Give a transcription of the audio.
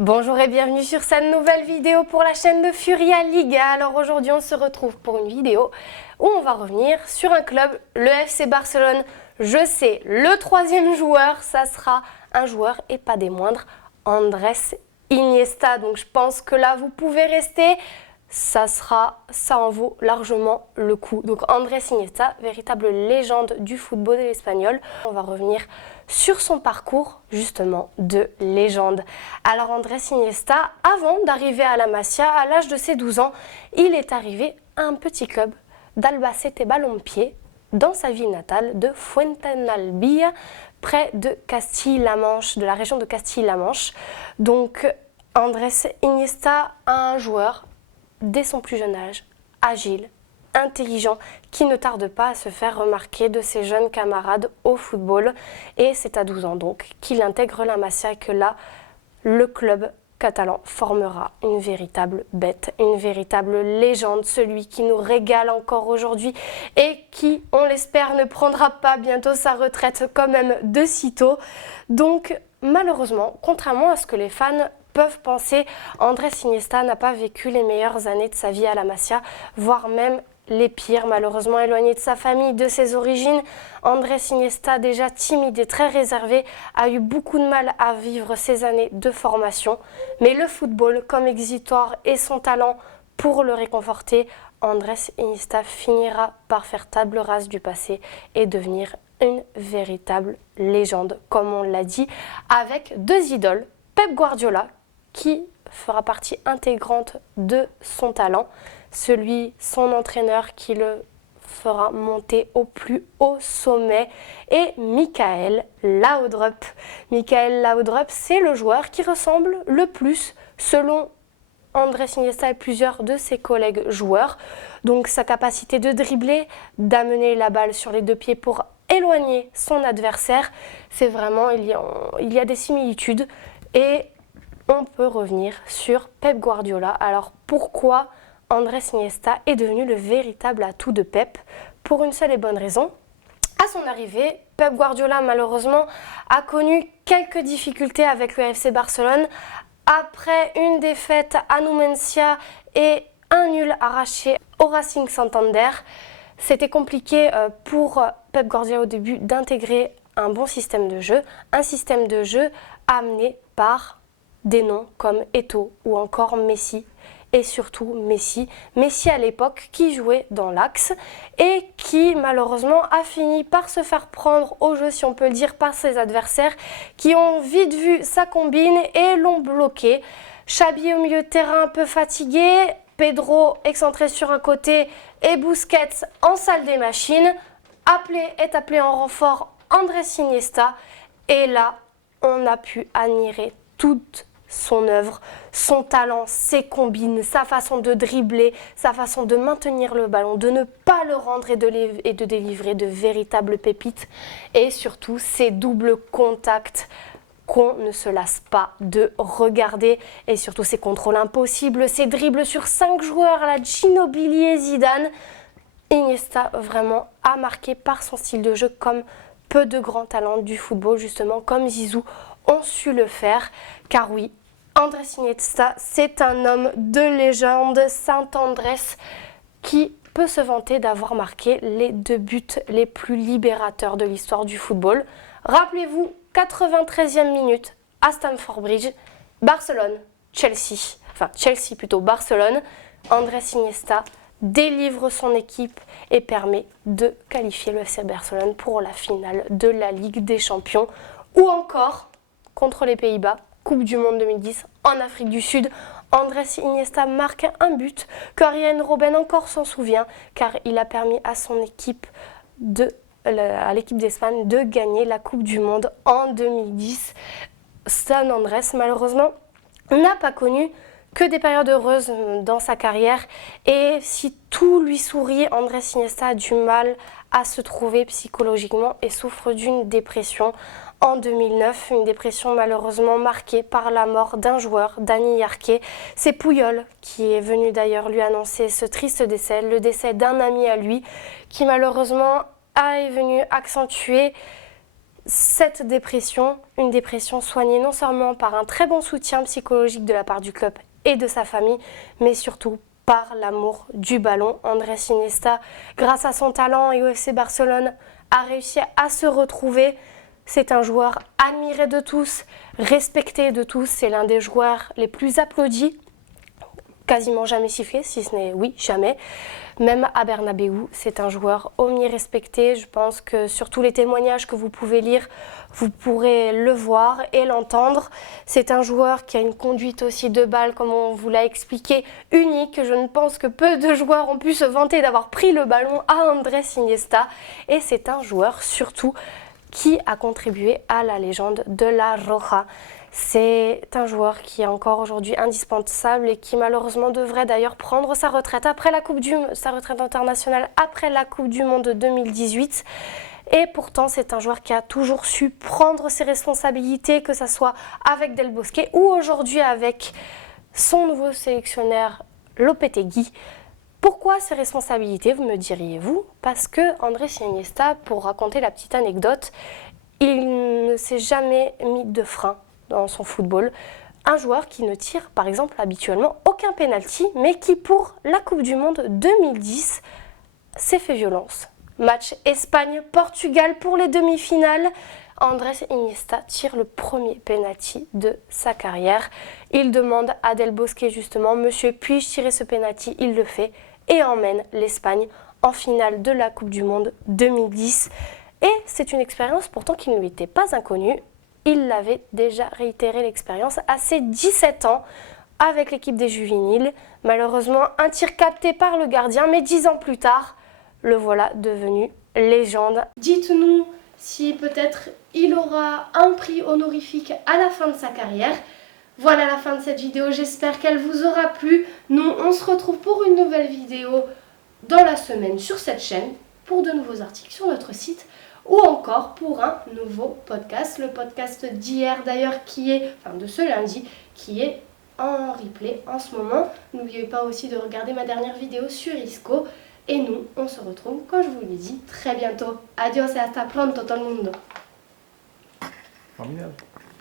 Bonjour et bienvenue sur cette nouvelle vidéo pour la chaîne de Furia Liga. Alors aujourd'hui on se retrouve pour une vidéo où on va revenir sur un club, le FC Barcelone. Je sais, le troisième joueur, ça sera un joueur et pas des moindres, Andrés Iniesta. Donc je pense que là vous pouvez rester, ça en vaut largement le coup. Donc Andrés Iniesta, véritable légende du football espagnol. On va revenir sur son parcours justement de légende. Alors Andrés Iniesta, avant d'arriver à la Masia, à l'âge de ses 12 ans, il est arrivé à un petit club d'Albacete Balompié, dans sa ville natale de Fuentenalbilla, près de Castille-La Manche, de la région de Castille-La Manche. Donc Andrés Iniesta, un joueur dès son plus jeune âge, agile, intelligent, qui ne tarde pas à se faire remarquer de ses jeunes camarades au football. Et c'est à 12 ans donc qu'il intègre la Masia et que là, le club catalan formera une véritable bête, une véritable légende, celui qui nous régale encore aujourd'hui et qui, on l'espère, ne prendra pas bientôt sa retraite quand même de sitôt. Donc malheureusement, contrairement à ce que les fans peuvent penser, Andrés Iniesta n'a pas vécu les meilleures années de sa vie à la Masia, voire même les pires. Malheureusement éloigné de sa famille, de ses origines, Andrés Iniesta, déjà timide et très réservé, a eu beaucoup de mal à vivre ses années de formation. Mais le football, comme exutoire, et son talent pour le réconforter, Andrés Iniesta finira par faire table rase du passé et devenir une véritable légende, comme on l'a dit, avec deux idoles, Pep Guardiola, qui fera partie intégrante de son talent, son entraîneur qui le fera monter au plus haut sommet, et Michael Laudrup. Michael Laudrup, c'est le joueur qui ressemble le plus, selon Andrés Iniesta et plusieurs de ses collègues joueurs. Donc sa capacité de dribbler, d'amener la balle sur les deux pieds pour éloigner son adversaire, c'est vraiment, il y a des similitudes. Et on peut revenir sur Pep Guardiola. Alors pourquoi Andrés Iniesta est devenu le véritable atout de Pep? Pour une seule et bonne raison. À son arrivée, Pep Guardiola malheureusement a connu quelques difficultés avec le FC Barcelone. Après une défaite à Numancia et un nul arraché au Racing Santander, c'était compliqué pour Pep Guardiola au début d'intégrer un bon système de jeu, un système de jeu amené par des noms comme Eto'o ou encore Messi, et surtout Messi à l'époque qui jouait dans l'axe et qui malheureusement a fini par se faire prendre au jeu, si on peut le dire, par ses adversaires qui ont vite vu sa combine et l'ont bloqué. Xavi au milieu de terrain un peu fatigué, Pedro excentré sur un côté et Busquets en salle des machines. Appelé en renfort Andrés Iniesta, et là on a pu admirer toute son œuvre, son talent, ses combines, sa façon de dribbler, sa façon de maintenir le ballon, de ne pas le rendre et de délivrer de véritables pépites, et surtout ses doubles contacts qu'on ne se lasse pas de regarder, et surtout ses contrôles impossibles, ses dribbles sur 5 joueurs à la Ginóbili et Zidane. Iniesta vraiment a marqué par son style de jeu comme peu de grands talents du football, justement comme Zizou, ont su le faire. Car oui, Andrés Iniesta, c'est un homme de légende, Saint-Andrés, qui peut se vanter d'avoir marqué les 2 buts les plus libérateurs de l'histoire du football. Rappelez-vous, 93e minute à Stamford Bridge, Chelsea plutôt, Barcelone. Andrés Iniesta délivre son équipe et permet de qualifier le FC Barcelone pour la finale de la Ligue des Champions, ou encore contre les Pays-Bas, Coupe du Monde 2010 en Afrique du Sud. Andrés Iniesta marque un but que Arjen Robben encore s'en souvient, car il a permis à son équipe à l'équipe d'Espagne de gagner la Coupe du Monde en 2010. San Andrés malheureusement n'a pas connu que des périodes heureuses dans sa carrière, et si tout lui sourit, Andrés Iniesta a du mal à se trouver psychologiquement et souffre d'une dépression en 2009, une dépression malheureusement marquée par la mort d'un joueur, Dani Jarque. C'est Puyol qui est venu d'ailleurs lui annoncer ce triste décès, le décès d'un ami à lui qui malheureusement est venu accentuer cette dépression, une dépression soignée non seulement par un très bon soutien psychologique de la part du club et de sa famille, mais surtout par l'amour du ballon. Andrés Iniesta, grâce à son talent et au FC Barcelone, a réussi à se retrouver. C'est un joueur admiré de tous, respecté de tous. C'est l'un des joueurs les plus applaudis, quasiment jamais sifflé, si ce n'est oui, jamais. Même à Bernabéu, c'est un joueur omni-respecté. Je pense que sur tous les témoignages que vous pouvez lire, vous pourrez le voir et l'entendre. C'est un joueur qui a une conduite aussi de balle, comme on vous l'a expliqué, unique. Je ne pense que peu de joueurs ont pu se vanter d'avoir pris le ballon à Andrés Iniesta. Et c'est un joueur surtout qui a contribué à la légende de la Roja. C'est un joueur qui est encore aujourd'hui indispensable et qui malheureusement devrait d'ailleurs prendre sa retraite sa retraite internationale après la Coupe du Monde 2018. Et pourtant, c'est un joueur qui a toujours su prendre ses responsabilités, que ce soit avec Del Bosque ou aujourd'hui avec son nouveau sélectionneur Lopetegui. Pourquoi ces responsabilités, vous me diriez-vous? Parce que Andrés Iniesta, pour raconter la petite anecdote, il ne s'est jamais mis de frein dans son football. Un joueur qui ne tire par exemple habituellement aucun penalty, mais qui pour la Coupe du Monde 2010 s'est fait violence. Match Espagne-Portugal pour les demi-finales. Andrés Iniesta tire le premier penalty de sa carrière. Il demande à Del Bosque justement, monsieur, puis-je tirer ce penalty? Il le fait et emmène l'Espagne en finale de la Coupe du Monde 2010. Et c'est une expérience pourtant qui ne lui était pas inconnue. Il l'avait déjà réitéré l'expérience à ses 17 ans avec l'équipe des juvéniles. Malheureusement, un tir capté par le gardien, mais 10 ans plus tard, le voilà devenu légende. Dites-nous si peut-être il aura un prix honorifique à la fin de sa carrière. Voilà la fin de cette vidéo, j'espère qu'elle vous aura plu. Nous, on se retrouve pour une nouvelle vidéo dans la semaine sur cette chaîne, pour de nouveaux articles sur notre site, ou encore pour un nouveau podcast, le podcast d'hier d'ailleurs de ce lundi, qui est en replay en ce moment. N'oubliez pas aussi de regarder ma dernière vidéo sur Isco. Et nous, on se retrouve, comme je vous l'ai dit, très bientôt. Adios et hasta pronto tout le monde. Formidable.